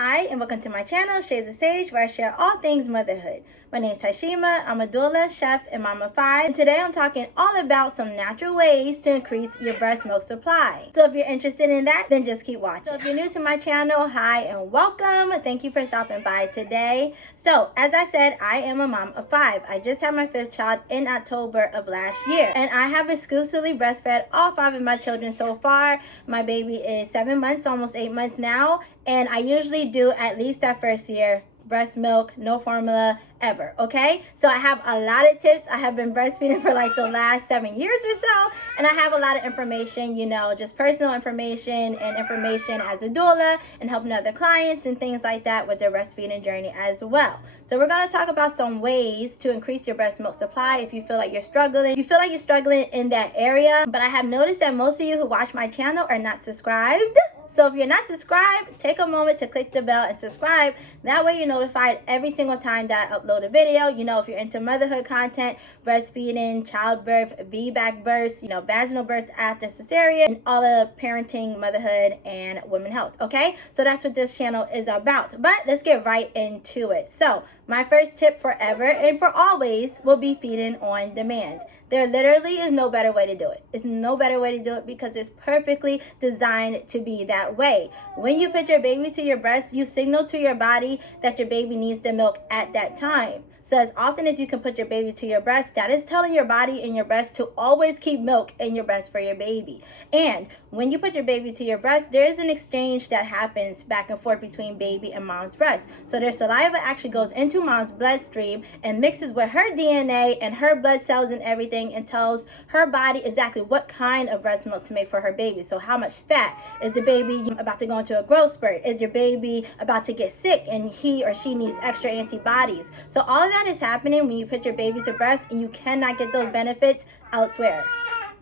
Hi, and welcome to my channel, Shades of Sage, where I share all things motherhood. My name is Tashima. I'm a doula, chef, and mama of 5. And today I'm talking all about some natural ways to increase your breast milk supply. So if you're interested in that, then just keep watching. So if you're new to my channel, hi and welcome. Thank you for stopping by today. So as I said, I am a mom of 5. I just had my 5th child in October of last year. And I have exclusively breastfed all 5 of my children so far. My baby is 7 months, almost 8 months now. And I usually do at least that first year breast milk, no formula ever. Okay, so I have a lot of tips. I have been breastfeeding for like the last 7 years or so, and I have a lot of information, you know, just personal information and information as a doula and helping other clients and things like that with their breastfeeding journey as well. So we're going to talk about some ways to increase your breast milk supply if you feel like you're struggling. If you feel like you're struggling in that area, but I have noticed that most of you who watch my channel are not subscribed. So if you're not subscribed, take a moment to click the bell and subscribe. That way you're notified every single time that I upload a video. You know, if you're into motherhood content, breastfeeding, childbirth, VBAC births, you know, vaginal birth after cesarean, and all the parenting, motherhood, and women health. Okay, so that's what this channel is about. But let's get right into it. So my first tip forever and for always will be feeding on demand. There literally is no better way to do it. It's no better way to do it because it's perfectly designed to be that way. When you put your baby to your breast, you signal to your body that your baby needs the milk at that time. So as often as you can put your baby to your breast, that is telling your body and your breast to always keep milk in your breast for your baby. And when you put your baby to your breast, there is an exchange that happens back and forth between baby and mom's breast. So their saliva actually goes into mom's bloodstream and mixes with her DNA and her blood cells and everything and tells her body exactly what kind of breast milk to make for her baby. So how much fat is the baby about to go into a growth spurt? Is your baby about to get sick and he or she needs extra antibodies? So all of that is happening when you put your baby to breast, and you cannot get those benefits elsewhere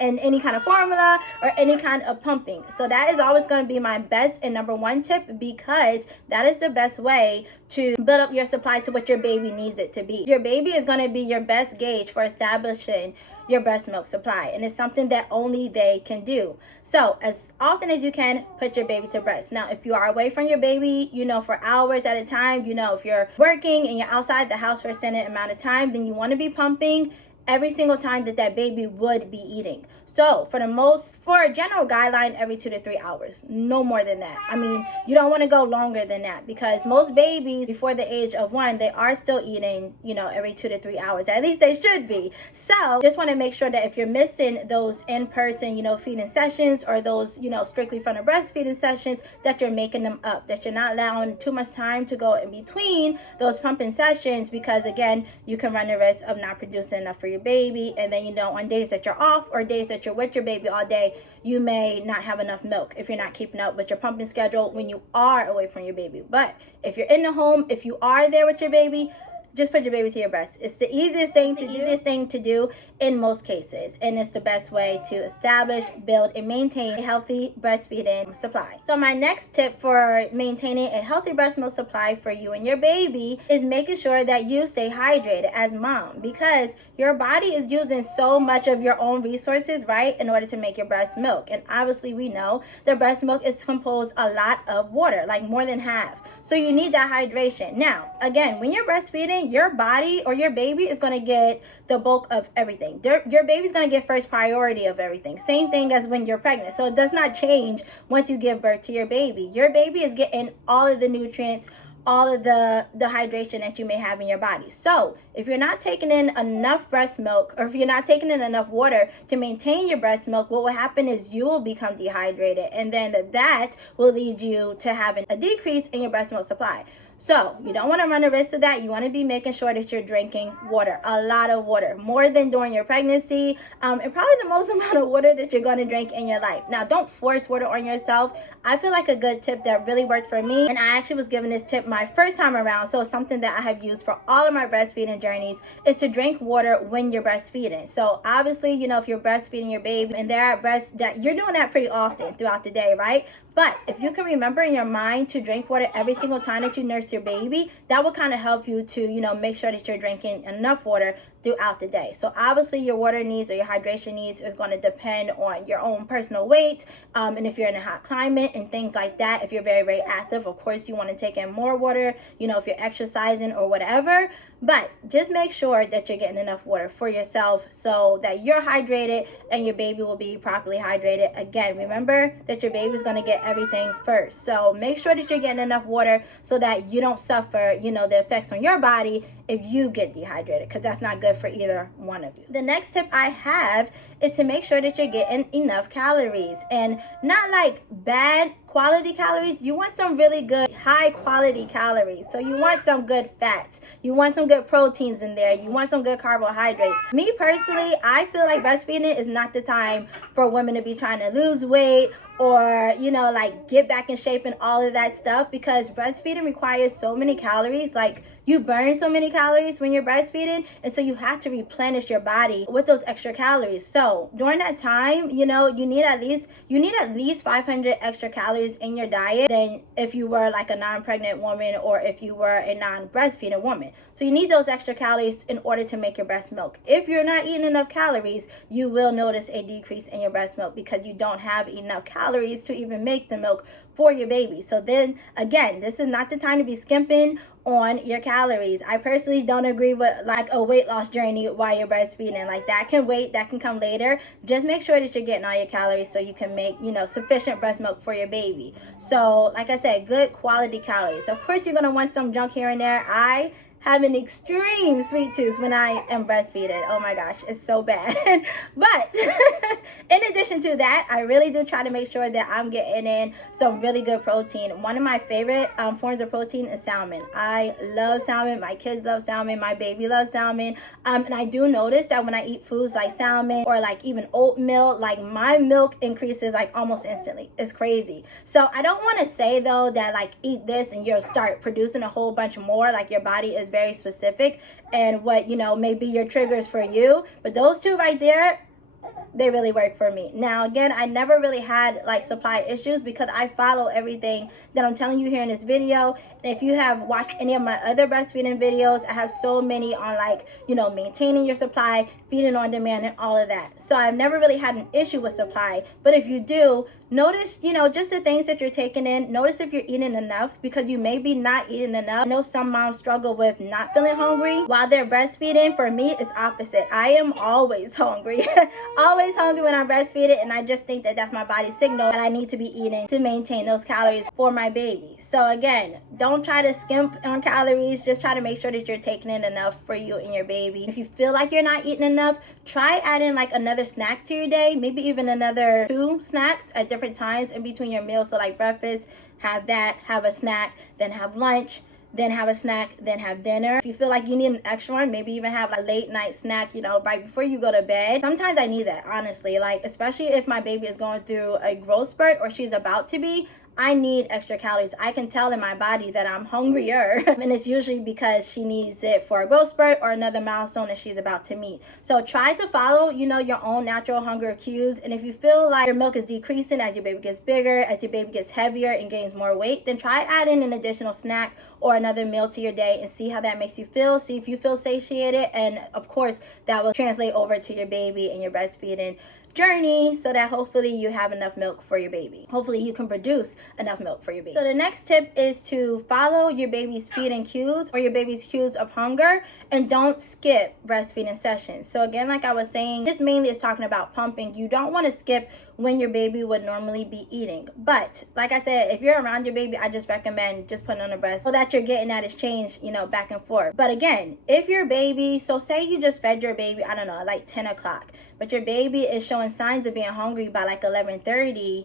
in any kind of formula or any kind of pumping. So that is always going to be my best and number one tip, because that is the best way to build up your supply to what your baby needs it to be. Your baby is going to be your best gauge for establishing your breast milk supply, and it's something that only they can do. So as often as you can, put your baby to breast. Now if you are away from your baby, you know, for hours at a time, you know, if you're working and you're outside the house for a certain amount of time, then you want to be pumping every single time that that baby would be eating. So for a general guideline, every 2 to 3 hours, no more than that. I mean, you don't want to go longer than that, because most babies before the age of 1, they are still eating, you know, every 2 to 3 hours. At least they should be. So just want to make sure that if you're missing those in-person, you know, feeding sessions, or those, you know, strictly from the breastfeeding sessions, that you're making them up, that you're not allowing too much time to go in between those pumping sessions, because again, you can run the risk of not producing enough for your baby. And then, you know, on days that you're off or days that you're with your baby all day, you may not have enough milk if you're not keeping up with your pumping schedule when you are away from your baby. But if you're in the home, if you are there with your baby, just put your baby to your breast. It's the easiest thing to do in most cases, and it's the best way to establish, build, and maintain a healthy breastfeeding supply. So my next tip for maintaining a healthy breast milk supply for you and your baby is making sure that you stay hydrated as mom, because your body is using so much of your own resources, right, in order to make your breast milk. And obviously we know that breast milk is composed a lot of water, like more than half. So you need that hydration. Now, again, when you're breastfeeding, your body or your baby is going to get the bulk of everything. Your baby's going to get first priority of everything. Same thing as when you're pregnant. So it does not change once you give birth to your baby. Your baby is getting all of the nutrients, all of the hydration that you may have in your body. So if you're not taking in enough breast milk, or if you're not taking in enough water to maintain your breast milk, what will happen is you will become dehydrated, and then that will lead you to having a decrease in your breast milk supply. So you don't want to run the risk of that. You want to be making sure that you're drinking water, a lot of water, more than during your pregnancy, and probably the most amount of water that you're going to drink in your life. Now, don't force water on yourself. I feel like a good tip that really worked for me, and I actually was given this tip my first time around, so it's something that I have used for all of my breastfeeding journeys, is to drink water when you're breastfeeding. So obviously, you know, if you're breastfeeding your baby and they're at breast, that you're doing that pretty often throughout the day, right? But if you can remember in your mind to drink water every single time that you nurse your baby, that will kind of help you to, you know, make sure that you're drinking enough water throughout the day. So obviously your water needs or your hydration needs is going to depend on your own personal weight, and if you're in a hot climate and things like that. If you're very, very active, of course you want to take in more water, you know, if you're exercising or whatever. But just make sure that you're getting enough water for yourself so that you're hydrated and your baby will be properly hydrated. Again, remember that your baby's going to get everything first. So make sure that you're getting enough water so that you don't suffer, you know, the effects on your body if you get dehydrated, because that's not good for either one of you. The next tip I have is to make sure that you're getting enough calories, and not like bad quality calories. You want some really good high quality calories. So you want some good fats, you want some good proteins in there, you want some good carbohydrates. Me personally, I feel like breastfeeding is not the time for women to be trying to lose weight or, you know, like get back in shape and all of that stuff, because breastfeeding requires so many calories. Like, you burn so many calories when you're breastfeeding, and so you have to replenish your body with those extra calories. So during that time, you know, you need at least 500 extra calories in your diet than if you were like a non-pregnant woman or if you were a non-breastfeeding woman. So you need those extra calories in order to make your breast milk. If you're not eating enough calories, you will notice a decrease in your breast milk because you don't have enough calories to even make the milk for your baby. So then again, this is not the time to be skimping on your calories. I personally don't agree with like a weight loss journey while you're breastfeeding. Like, that can wait, that can come later. Just make sure that you're getting all your calories so you can make, you know, sufficient breast milk for your baby. So like I said, good quality calories. Of course you're going to want some junk here and there. I have an extreme sweet tooth when I am breastfeeding. Oh my gosh, it's so bad. But in addition to that, I really do try to make sure that I'm getting in some really good protein. One of my favorite forms of protein is salmon. I love salmon. My kids love salmon. My baby loves salmon. And I do notice that when I eat foods like salmon or like even oatmeal, like my milk increases like almost instantly. It's crazy. So I don't want to say though that like eat this and you'll start producing a whole bunch more. Like, your body is very specific and what, you know, may be your triggers for you. But those two right there, they really work for me. Now again, I never really had like supply issues because I follow everything that I'm telling you here in this video. And if you have watched any of my other breastfeeding videos, I have so many on like, you know, maintaining your supply, feeding on demand, and all of that. So I've never really had an issue with supply. But if you do, notice, you know, just the things that you're taking in. Notice if you're eating enough, because you may be not eating enough. I know some moms struggle with not feeling hungry while they're breastfeeding. For me, it's opposite. I am always hungry. Always hungry when I'm breastfeeding, and I just think that that's my body's signal that I need to be eating to maintain those calories for my baby. So again, don't try to skimp on calories. Just try to make sure that you're taking in enough for you and your baby. If you feel like you're not eating enough, try adding like another snack to your day, maybe even another 2 snacks at different times in between your meals. So like breakfast, have that, have a snack, then have lunch, then have a snack, then have dinner. If you feel like you need an extra one, maybe even have a late night snack, you know, right before you go to bed. Sometimes I need that, honestly, like especially if my baby is going through a growth spurt or she's about to be. I need extra calories. I can tell in my body that I'm hungrier and it's usually because she needs it for a growth spurt or another milestone that she's about to meet. So try to follow, you know, your own natural hunger cues. And if you feel like your milk is decreasing as your baby gets bigger, as your baby gets heavier and gains more weight, then try adding an additional snack or another meal to your day and see how that makes you feel. See if you feel satiated, and of course that will translate over to your baby and your breastfeeding journey, so that hopefully you have enough milk for your baby. Hopefully you can produce enough milk for your baby. So the next tip is to follow your baby's feeding cues or your baby's cues of hunger, and don't skip breastfeeding sessions. So again, like I was saying, this mainly is talking about pumping. You don't want to skip when your baby would normally be eating. But like I said, if you're around your baby, I just recommend just putting on the breast so that you're getting that exchange, you know, back and forth. But again, if your baby, so say you just fed your baby, I don't know, like 10 o'clock, but your baby is showing signs of being hungry by like 11:30,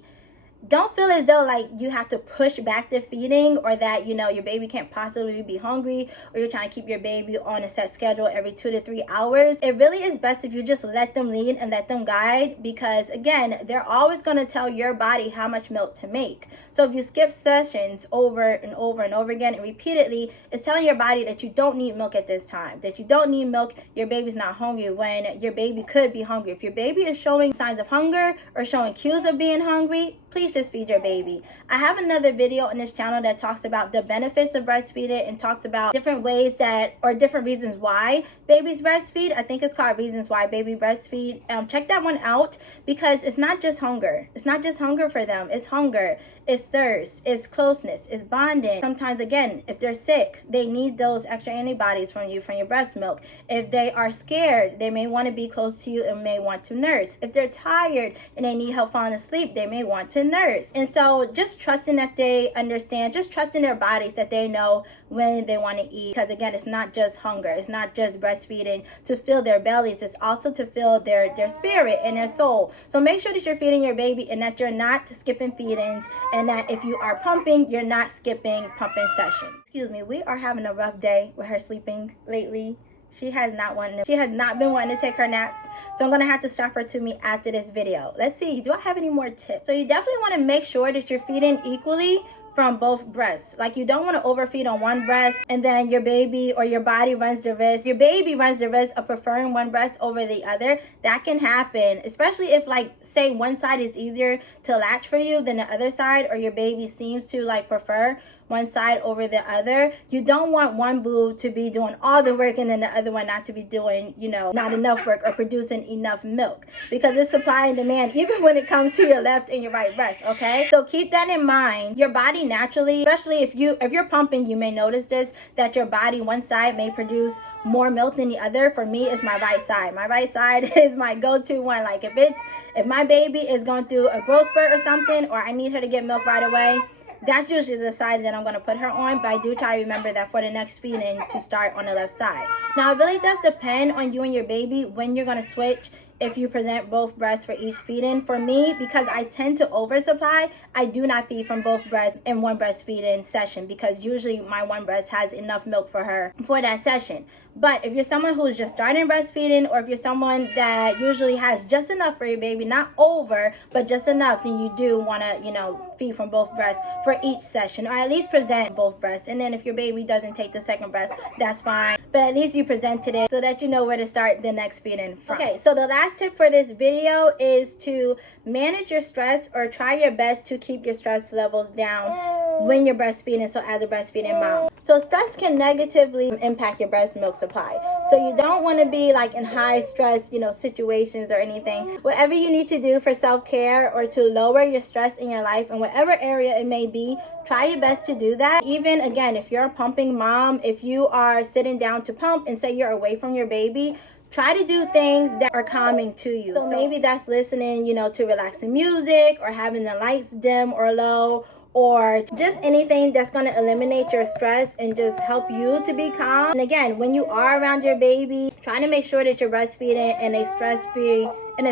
don't feel as though like you have to push back the feeding, or that, you know, your baby can't possibly be hungry, or you're trying to keep your baby on a set schedule every 2 to 3 hours. It really is best if you just let them lead and let them guide, because again, they're always going to tell your body how much milk to make. So if you skip sessions over and over and over again and repeatedly, it's telling your body that you don't need milk at this time, that you don't need milk, your baby's not hungry, when your baby could be hungry. If your baby is showing signs of hunger or showing cues of being hungry, please please just feed your baby. I have another video on this channel that talks about the benefits of breastfeeding and talks about different ways that, or different reasons why babies breastfeed. I think it's called Reasons Why Baby Breastfeed. Check that one out, because it's not just hunger. It's not just hunger for them. It's hunger, it's thirst, it's closeness, it's bonding. Sometimes, again, if they're sick, they need those extra antibodies from you, from your breast milk. If they are scared, they may want to be close to you and may want to nurse. If they're tired and they need help falling asleep, they may want to nurse. And so just trusting that they understand, just trusting their bodies that they know when they want to eat. Because again, it's not just hunger. It's not just breastfeeding to fill their bellies. It's also to fill their spirit and their soul. So make sure that you're feeding your baby and that you're not skipping feedings, and that if you are pumping, you're not skipping pumping sessions. Excuse me, we are having a rough day with her sleeping lately. She has not been wanting to take her naps, so I'm gonna have to strap her to me after this video. Let's see, do I have any more tips? So you definitely want to make sure that you're feeding equally from both breasts. Like, you don't want to overfeed on one breast and then your baby or your body runs the risk. Your baby runs the risk of preferring one breast over the other. That can happen, especially if, like, say one side is easier to latch for you than the other side, or your baby seems to like prefer one side over the other. You don't want one boob to be doing all the work and then the other one not to be doing, you know, not enough work or producing enough milk, because it's supply and demand even when it comes to your left and your right breast. Okay, so keep that in mind. Your body naturally, especially if you're pumping, you may notice this, that your body, one side may produce more milk than the other. For me, it's my right side. My right side is my go-to one. Like, if my baby is going through a growth spurt or something, or I need her to get milk right away, that's usually the side that I'm going to put her on. But I do try to remember that for the next feeding to start on the left side. Now, it really does depend on you and your baby when you're going to switch, if you present both breasts for each feeding. For me, because I tend to oversupply, I do not feed from both breasts in one breastfeeding session, because usually my one breast has enough milk for her for that session. But if you're someone who's just starting breastfeeding, or if you're someone that usually has just enough for your baby, not over, but just enough, then you do want to, you know, feed from both breasts for each session, or at least present both breasts. And then if your baby doesn't take the second breast, that's fine, but at least you presented it so that you know where to start the next feeding from. Okay, so the last tip for this video is to manage your stress, or try your best to keep your stress levels down when you're breastfeeding. So as a breastfeeding mom, so stress can negatively impact your breast milk supply. So you don't want to be like in high stress, you know, situations or anything. Whatever you need to do for self-care or to lower your stress in your life, in whatever area it may be, try your best to do that. Even, again, if you're a pumping mom, if you are sitting down to pump and say you're away from your baby, try to do things that are calming to you. So maybe that's listening, you know, to relaxing music, or having the lights dim or low, or just anything that's going to eliminate your stress and just help you to be calm. And again, when you are around your baby, trying to make sure that you're breastfeeding in a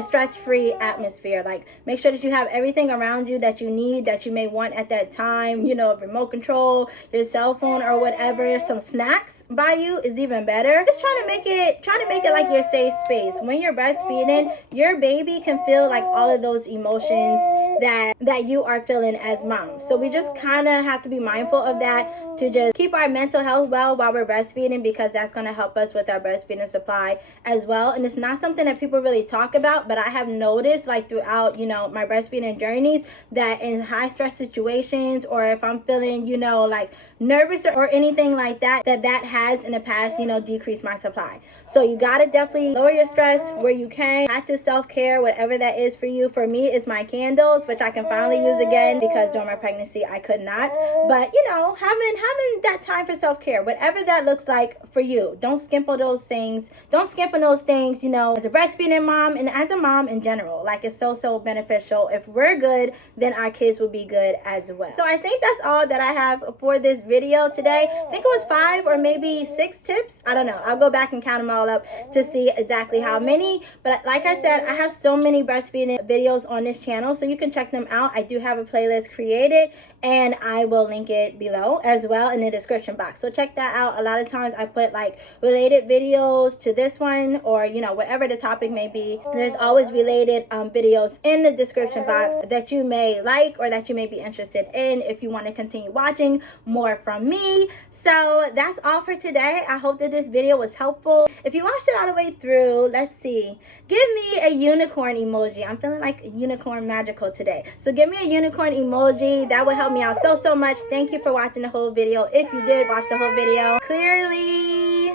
stress-free atmosphere. Like, make sure that you have everything around you that you need, that you may want at that time, you know, remote control, your cell phone or whatever. Some snacks by you is even better. Just try to make it like your safe space. When you're breastfeeding, your baby can feel like all of those emotions that you are feeling as mom. So we just kind of have to be mindful of that, to just keep our mental health well while we're breastfeeding, because that's going to help us with our breastfeeding supply as well. And it's not something that people really talk about, but I have noticed, like, throughout, you know, my breastfeeding journeys, that in high stress situations, or if I'm feeling, you know, like nervous or anything like that, that has in the past, you know, decreased my supply. So you got to definitely lower your stress where you can. Practice self-care, whatever that is for you. For me, it's my candles, which I can finally use again, because during my pregnancy I could not. But, you know, having that time for self-care, whatever that looks like for you. Don't skimp on those things. Don't skimp on those things, you know, as a breastfeeding mom and as a mom in general. Like, it's so beneficial. If we're good, then our kids will be good as well. So I think that's all that I have for this video today. I think it was 5 or maybe 6 tips. I don't know. I'll go back and count them all up to see exactly how many. But like I said, I have so many breastfeeding videos on this channel, so you can check them out. I do have a playlist created, and I will link it below as well in the description box. So check that out. A lot of times I put like related videos to this one, or you know, whatever the topic may be. There's always related videos in the description box that you may like or that you may be interested in if you want to continue watching more from me. So that's all for today. I hope that this video was helpful. If you watched it all the way through, let's see, give me a unicorn emoji. I'm feeling like unicorn magical today, so give me a unicorn emoji. That would help me out so much. Thank you for watching the whole video. If you did watch the whole video, clearly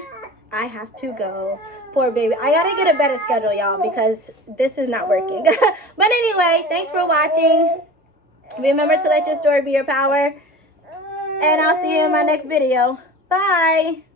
I have to go. Poor baby. I gotta get a better schedule, y'all, because this is not working. But anyway, thanks for watching. Remember to let your story be your power, and I'll see you in my next video. Bye.